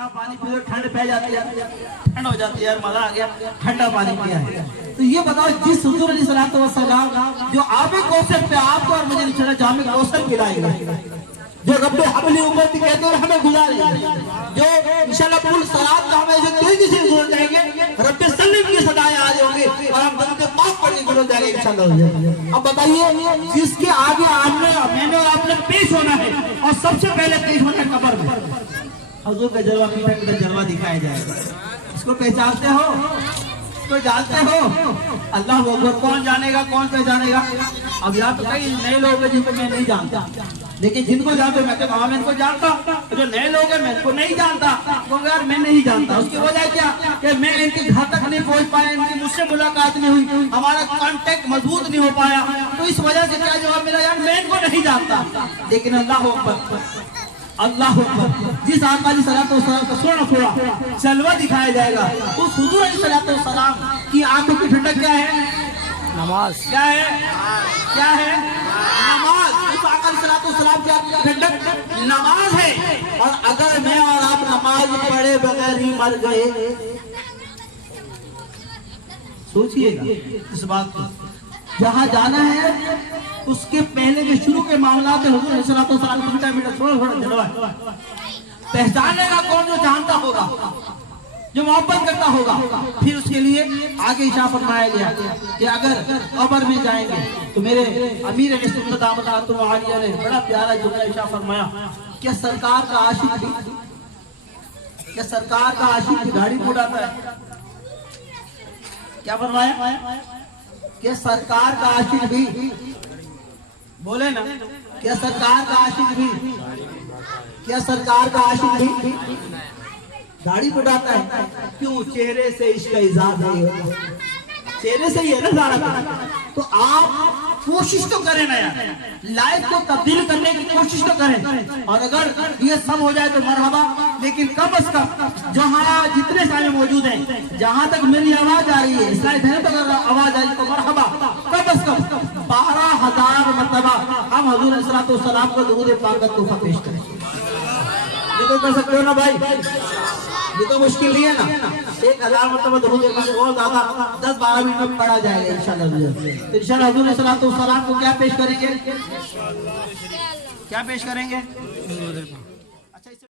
ठंडा पानी पियो, ठंड पै जाती है, ठंड हो जाती है यार, मजा आ गया, ठंडा पानी पिया है। तो ये बताओ, जिस हुजूर अलैहिस्सलातु वस्सलाम जो आबे कौसर पे आपको और मुझे चला जामे कौसर पिलाएगा, जो रब्बे हबली उम्मती कहते हैं हमें गुजारेगा, जो इंशाल्लाह पुल सलात का हमें जो तेजी से गुजर जाएंगे, रब्बे सल्लम की सदाएं आ जाएंगे और हम दम पे माफ पढ़ने गुजर जाएंगे इंशाल्लाह। अब बताइए, जिसके आगे आपने मैंने और आपने पेश होना है और सबसे पहले पेश होना है कब्र में, हुजूर का जलवा मीठा मीठा जलवा दिखाया जाएगा। इसको पहचानते हो? इसको जानते हो? अल्लाह वो कौन जानेगा, कौन पहचानेगा? अब यहाँ पे कई नए लोग हैं जिनको मैं नहीं जानता, लेकिन जिनको जानते मैं कहता मैं इनको जानता, जो नए लोग हैं मैं इनको नहीं जानता, क्योंकि यार मैं नहीं जानता। उसकी वजह क्या कि मैं इनके घर तक नहीं पहुंच पाया, इनकी मुझसे मुलाकात नहीं हुई, हमारा कांटेक्ट मजबूत नहीं हो पाया, तो इस वजह से क्या जवाब मिला, यार मैं इनको नहीं जानता। लेकिन अल्लाह अकबर, अल्लाह अकबर, जिस आका सलातो सलाम का सोना थोड़ा जलवा दिखाया जाएगा, उस हुजूर सलातो सलाम की आंखों की ठंडक क्या है? नमाज। क्या है? क्या है? नमाज। उस आका सलातो सलाम की आंखों की ठंडक नमाज है। और अगर मैं और आप नमाज पढ़े बगैर ही मर गए, सोचिएगा इस बात को, जहाँ जाना है उसके पहले जो शुरू के मामला थे हुजूर अलैहिस्सलातु वस्सलाम को मीठा मीठा थोड़ा जलवा पहचानेगा कौन? जो जानता होगा, जो मोहब्बत करता होगा। फिर उसके लिए आगे इशारा फरमाया गया कि अगर कब्र में जाएंगे तो मेरे अमीर ने बड़ा प्यारा जुमला इशारा फरमाया, क्या सरकार का आशिक भी, क्या सरकार का आशिक भी गाड़ी उड़ाता है? क्या फरमाया? क्या सरकार का आशिक भी, बोले ना, क्या सरकार का आशिक भी, क्या सरकार का आशिक भी गाड़ी उड़ाता है? क्यों? चेहरे से इसका इजाज है, चेहरे से ही है ना सारा। तो आप कोशिश तो करें ना यार, लाइफ को तब्दील करने की कोशिश तो करें, और अगर ये सब हो जाए तो मरहबा, लेकिन कम से कम जहाँ जितने सारे मौजूद हैं, जहाँ तक मेरी आवाज आ रही है, शायद है तो अगर आवाज आ रही तो मरहबा, कम से कम 12,000 मरतबा हम हुजूर अलैहिस्सलातु वस्सलाम को दुरूद पाक का तोहफा पेश करें। ये तो कर सकते हो ना भाई, ये तो मुश्किल नहीं है ना। 1,000 मरतबा दुरूद पाक बहुत ज्यादा 10-12 मिनट में पढ़ा जाएगा इंशाल्लाह। इंशाल्लाह हुजूर अलैहिस्सलातु वस्सलाम को क्या पेश करेंगे? क्या पेश करेंगे?